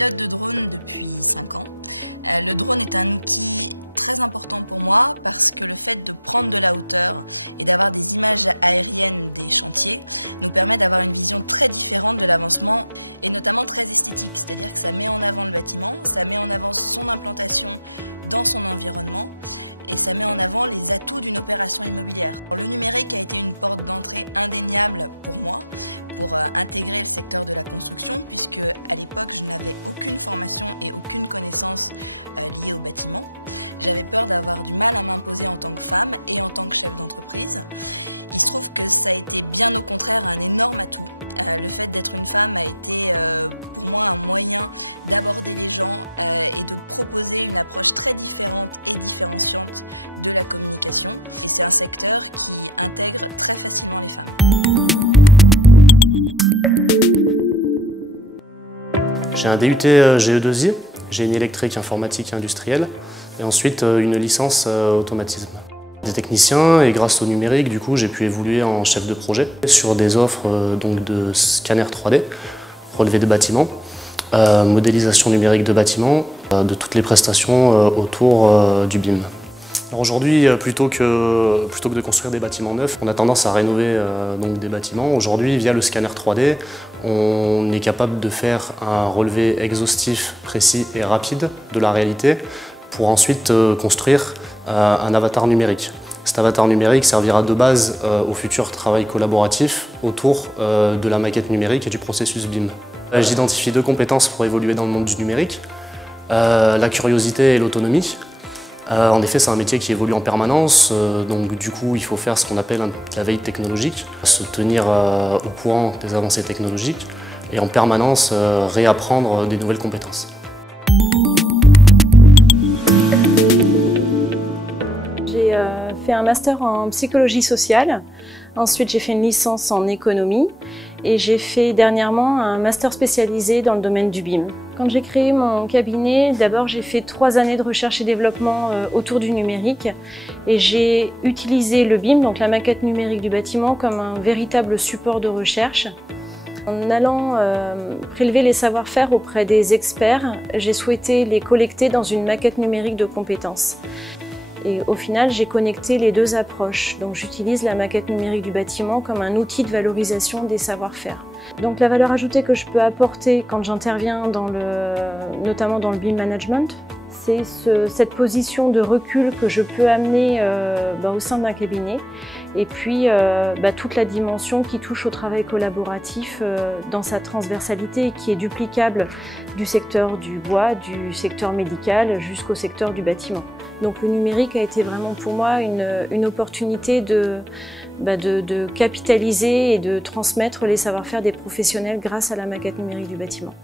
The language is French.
pilote de drone depuis 5 ans. Le drone est un outil très important pour moi parce que le fait de prendre de la hauteur et d'avoir des images aériennes des chantiers nous permet d'avoir une vision très différente de l'avancement et notamment très esthétique, c'est-à-dire que ça met en avant le bâtiment, ça met en avant son implantation dans son environnement et ça met en avant les atouts d'une opération immobilière. Le numérique a été une porte d'entrée indéniable pour moi pour intégrer le secteur de la construction puisque à l'époque je n'avais aucune formation et aucune connaissance liée au bâtiment. J'avais peur d'avoir du mal à m'imposer en tant que femme et en tant que chef d'entreprise. Il se trouve que ça a été bien au contraire un énorme atout. Le fait d'être une femme a été pour moi un moyen d'aborder les gens et de proposer une approche très différente et différenciante de la communication. Et c'est un secteur qui intègre très facilement les femmes. J'ai un DUT GE2I, génie électrique, informatique et industriel, et ensuite une licence automatisme. Des techniciens et grâce au numérique, du coup, j'ai pu évoluer en chef de projet sur des offres donc de scanner 3D, relevé de bâtiments, modélisation numérique de bâtiments, de toutes les prestations autour du BIM. Aujourd'hui, plutôt que de construire des bâtiments neufs, on a tendance à rénover donc des bâtiments. Aujourd'hui, via le scanner 3D, on est capable de faire un relevé exhaustif, précis et rapide de la réalité pour ensuite construire un avatar numérique. Cet avatar numérique servira de base au futur travail collaboratif autour de la maquette numérique et du processus BIM. J'identifie 2 compétences pour évoluer dans le monde du numérique, la curiosité et l'autonomie. En effet, c'est un métier qui évolue en permanence, donc du coup, il faut faire ce qu'on appelle la veille technologique, se tenir au courant des avancées technologiques et en permanence réapprendre des nouvelles compétences. J'ai fait un master en psychologie sociale, ensuite j'ai fait une licence en économie et j'ai fait dernièrement un master spécialisé dans le domaine du BIM. Quand j'ai créé mon cabinet, d'abord j'ai fait 3 années de recherche et développement autour du numérique et j'ai utilisé le BIM, donc la maquette numérique du bâtiment, comme un véritable support de recherche. En allant prélever les savoir-faire auprès des experts, j'ai souhaité les collecter dans une maquette numérique de compétences. Et au final, j'ai connecté les 2 approches. Donc j'utilise la maquette numérique du bâtiment comme un outil de valorisation des savoir-faire. Donc la valeur ajoutée que je peux apporter quand j'interviens notamment dans le BIM management, c'est cette position de recul que je peux amener au sein d'un cabinet. Et puis toute la dimension qui touche au travail collaboratif dans sa transversalité et qui est duplicable du secteur du bois, du secteur médical jusqu'au secteur du bâtiment. Donc le numérique a été vraiment pour moi une opportunité de capitaliser et de transmettre les savoir-faire des professionnels grâce à la maquette numérique du bâtiment.